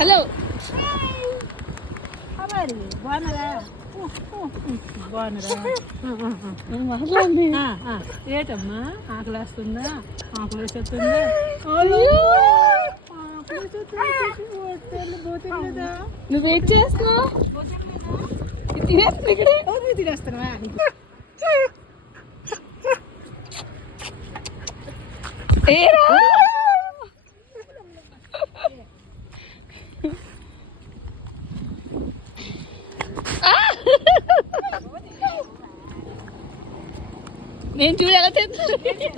hello బాగున్నారా ఏటమ్మా ఆకలి వేస్తుందా ఆకలి వేస్తుందా నువ్వేం చేస్తున్నావు తినేస్తున్నావా నేను చూడాలి